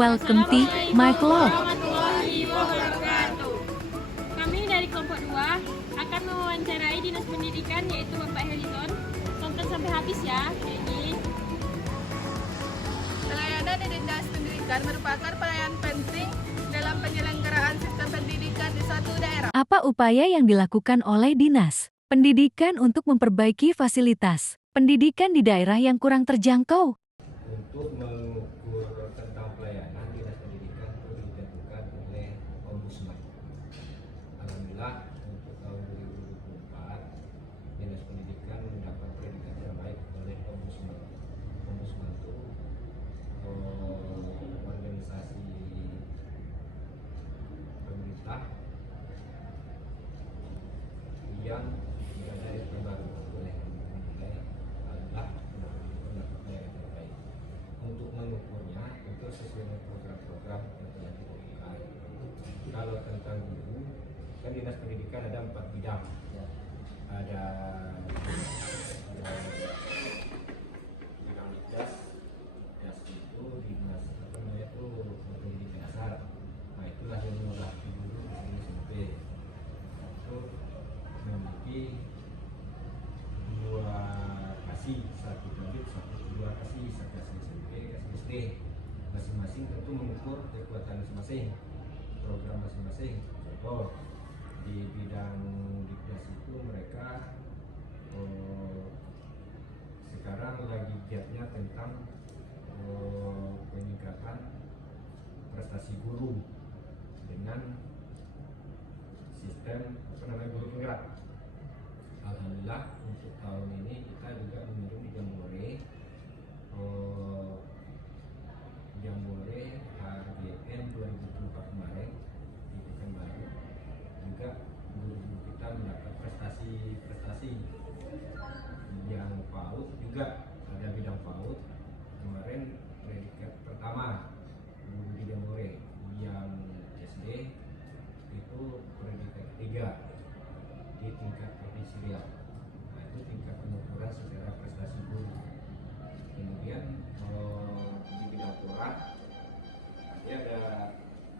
Welcome to my vlog. Warahmatullahi wabarakatuh. Kami dari kelompok 2 akan mewawancarai Dinas Pendidikan yaitu Bapak Heliton. Tonton sampai habis ya. Ini Pelayanan di Dinas Pendidikan merupakan pelayanan penting dalam penyelenggaraan sistem pendidikan di suatu daerah. Apa upaya yang dilakukan oleh Dinas Pendidikan untuk memperbaiki fasilitas pendidikan di daerah yang kurang terjangkau? Untuk mengukur tentang pelayanan dinas pendidikan itu ditentukan oleh Ombudsman. Alhamdulillah untuk tahun 2024 dinas pendidikan mendapat predikat terbaik oleh Ombudsman. Ombudsman itu organisasi pemerintah yang berada di terbaru oleh menilai adalah mendapat pelayanan terbaik. Untuk mengukurnya itu sesuai dengan program-program yang telah dilakukan. Kalau tentang guru, kan dinas pendidikan ada 4 bidang. Ada bidang dinas, itu dinas apa namanya itu pendidikan dasar. Nah itulah yang melatih guru di SMP. Itu memiliki 2 kasih, 1 tabib, 2 kasih, 1 kasih SMP, kasih SD. Masing-masing tentu mengukur kekuatan masing-masing, program masing-masing. Contoh di bidang dinas itu mereka sekarang lagi giatnya tentang peningkatan prestasi guru dengan sistem apa namanya guru penggerak. Alhamdulillah untuk tahun ini kita juga mengirim di Jambore HGN 2024 kemarin di Pekanbaru juga guru kita mendapat prestasi yang PAUD juga ada bidang PAUD kemarin predikat pertama guru di Jambore, yang SD itu predikat ketiga di tingkat provinsi Riau. Nah itu tingkat pengukuran secara prestasi guru. Kemudian di bidang pora nanti ada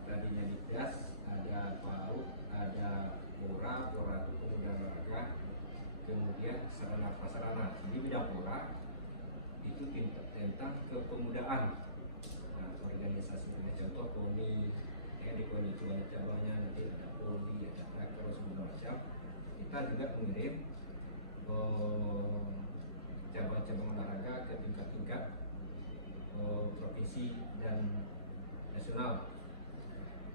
tadinya Ditjas, ada PAUD, ada pora itu pemuda olahraga, kemudian sarana prasarana. Di bidang pora itu tentang kepemudaan. Nah, organisasinya contoh KONI, ya di KONI itu ada cabangnya, nanti ada POLI, ada terus macam. Kita juga mengirim cabang-cabang olahraga ke tingkat-tingkat provinsi dan nasional.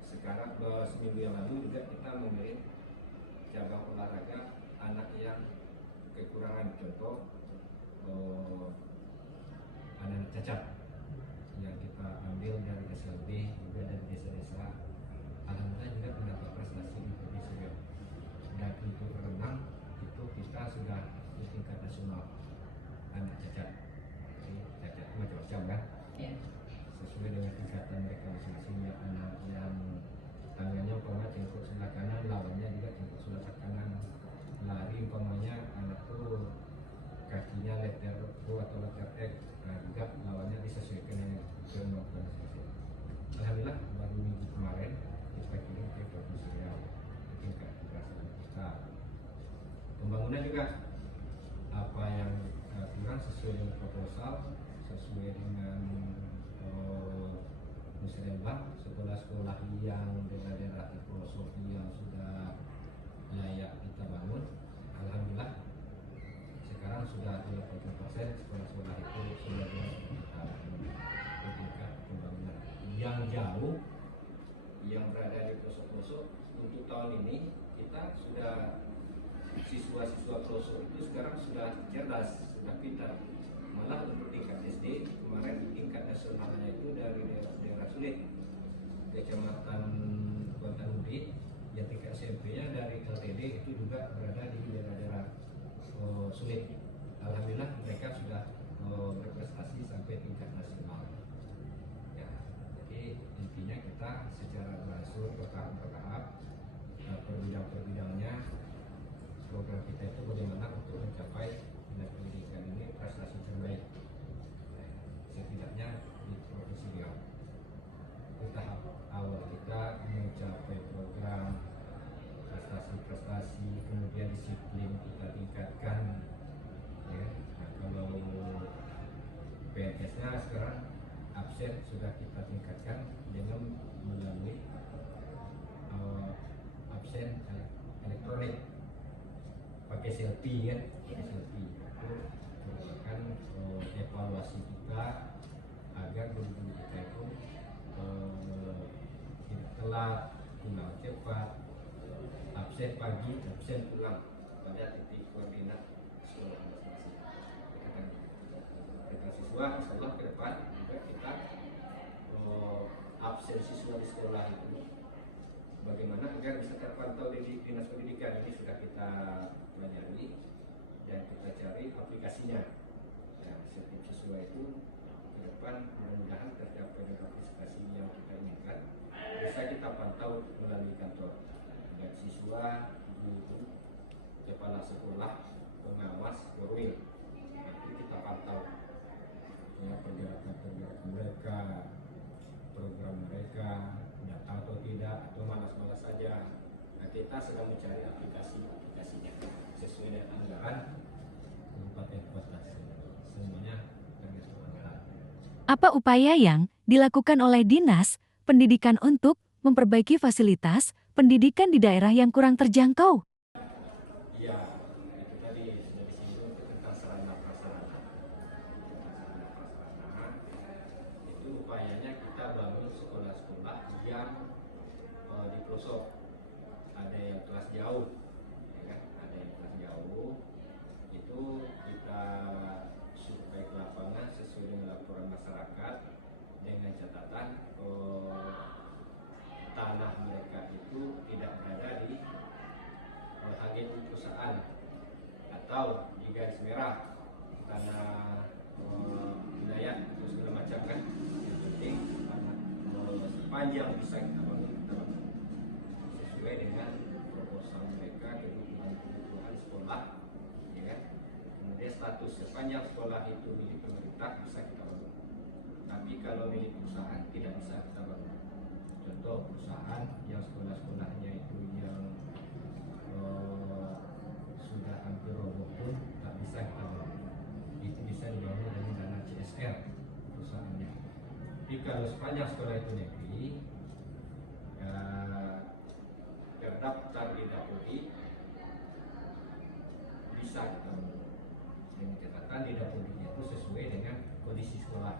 Sekarang seminggu yang lalu juga kita mengirim cabang olahraga anak yang kekurangan, contoh anak cacat yang kita ambil dari SLB juga dari desa-desa. Alhamdulillah juga mendapat prestasi di provinsi Riau. Dan untuk renang itu kita sudah di tingkat nasional anak cacat. Jadi cacat macam-macam kan? Sesuai dengan tingkatan mereka masing-masing. Ya, anak yang tangannya umpamanya cengkok sebelah kanan, lawannya juga cengkok sebelah kanan. Lari umpamanya anak tuh kakinya letter O atau letter X, nah juga lawannya disesuaikan dengan kemampuan masing-masing. Alhamdulillah baru minggu kemarin kita kirim ke provinsi Riau tingkat pelaksanaan kita. Pembangunan juga apa yang kurang sesuai dengan proposal, sesuai dengan musyawarah, sekolah-sekolah yang daerah-daerah di pelosok yang sudah layak kita bangun. Alhamdulillah sekarang sudah 80% sekolah-sekolah itu sudah ke tingkat pembangunan. Yang jauh, yang berada di pelosok-pelosok, untuk tahun ini kita sudah siswa-siswa pelosok itu sekarang sudah cerdas, sudah pintar. Malah untuk tingkat SD kemarin di tingkat nasionalnya itu dari daerah sulit, kecamatan Kuantan Ubi, yang tingkat SMP-nya dari LTD itu juga berada di daerah-daerah sulit. Alhamdulillah mereka sudah berprestasi sampai tingkat nasional. Ya, jadi intinya kita secara berangsur bertahap per bidang-bidangnya program kita itu bagaimana untuk mencapai dinas pendidikan ini prestasi terbaik setidaknya di provinsi Riau. mencapai program, prestasi-prestasi, kemudian disiplin kita tingkatkan. Ya. Nah, kalau PNS-nya sekarang absen sudah kita tingkatkan dengan melalui absen elektronik, pakai selfie kan, pakai selfie itu merupakan evaluasi kita agar guru-guru kita itu tidak telat, pulang cepat, absen pagi, absen pulang pada titik koordinat sekolah masing-masing. Kita siswa, insyaallah ke depan juga kita absen siswa di sekolah itu bagaimana agar bisa terpantau di dinas pendidikan. Ini sudah kita pelajari dan kita cari aplikasinya. Nah, setiap siswa itu ke depan mudah-mudahan tercapai dengan aplikasi yang kita inginkan, bisa kita pantau melalui kantor. Dan siswa, guru, kepala sekolah, pengawas, korwil, nanti kita pantau ya, pergerakan mereka, program mereka, datang atau tidak, atau malas-malas saja. Nah, kita sedang mencari aplikasinya sesuai dengan anggaran kabupaten kota. Semuanya tergantung anggaran. Apa upaya yang dilakukan oleh Dinas Pendidikan untuk memperbaiki fasilitas pendidikan di daerah yang kurang terjangkau? Iya, itu tadi sudah disinggung tentang sarana prasarana. Itu upayanya kita bangun sekolah-sekolah yang di pelosok, ada yang kelas jauh, ya kan? Ada yang kelas jauh, itu kita survei ke lapangan sesuai dengan laporan masyarakat dengan catatan tanah mereka itu tidak berada di agen perusahaan atau di garis merah tanah wilayah atau segala macam kan. Yang penting sepanjang bisa kita bangun, kita bangun sesuai dengan proposal mereka, kebutuhan sekolah, ya kan. Kemudian status sepanjang sekolah itu milik pemerintah bisa kita bangun. Tapi kalau milik perusahaan tidak bisa kita bangun. Contoh perusahaan yang sekolah-sekolahnya itu yang sudah hampir roboh pun tak bisa kita bangun. Itu bisa dibangun dengan dana CSR perusahaannya. Tapi kalau sepanjang sekolah itu negeri, terdaftar di Dapodi, bisa kita bangun. Dengan catatan di Dapodinya itu sesuai dengan kondisi sekolah.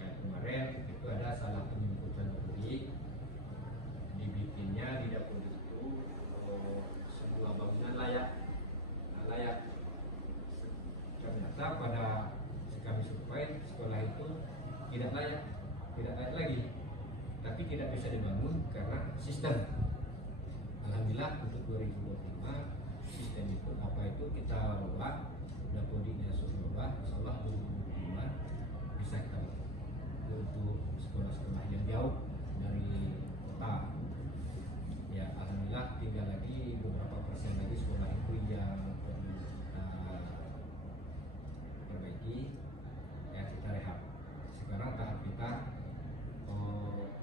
Kayak kemarin itu ada salah penjemputan Dapodi, dibikinnya di Dapodi itu sebuah bangunan layak. Ternyata pada kami survei sekolah itu tidak layak lagi, tapi tidak bisa dibangun karena sistem. Alhamdulillah untuk 2025 sistem itu apa itu kita rubah, Dapodinya sudah rubah, insyaallah 2025 bisa kita bangun untuk sekolah-sekolah yang jauh dari kota. Ya, alhamdulillah tinggal lagi beberapa persen lagi sekolah itu yang perlu kita perbaiki, ya kita rehab. Sekarang tahap kita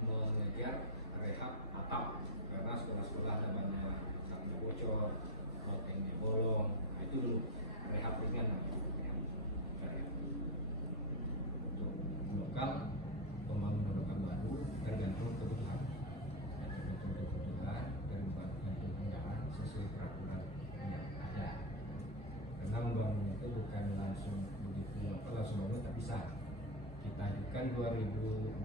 mengejar rehab atap karena sekolah-sekolahnya banyak atapnya bocor, lotengnya bolong. Nah, itu dulu rehab ringan namanya. Untuk lokal pembangunan lokal baru tergantung kebutuhan. Tergantung anggaran sesuai peraturan yang ada. Karena membangun itu bukan langsung begitu langsung bangun tak bisa. Kita ajukan 2024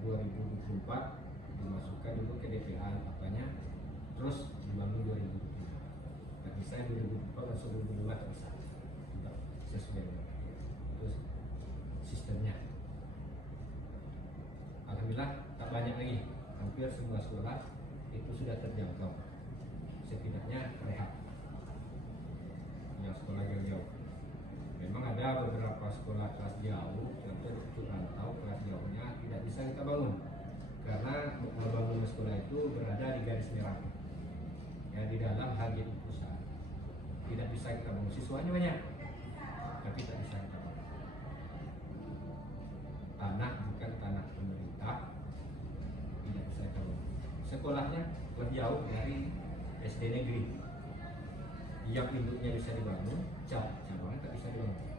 dimasukkan dulu ke DPA apanya, terus dibangun 2025. Tak bisa 2024 langsung 2025 tak bisa. Tidak sesuai dengan itu sistemnya. Alhamdulillah tak banyak lagi, hampir semua sekolah itu sudah terjangkau. Setidaknya rehab yang sekolah yang jauh. Memang ada beberapa sekolah kelas jauh, contoh di rantau kelas jauhnya tidak bisa kita bangun karena membangun sekolah itu berada di garis merah, ya di dalam HGI pusat. Tidak bisa kita bangun, siswanya banyak, tapi tak bisa kita bangun. Tanah bukan tanah pemerintah, tidak bisa kita bangun. sekolahnya lebih jauh dari SD negeri. Yang induknya bisa dibangun, cabangnya tak bisa dibangun.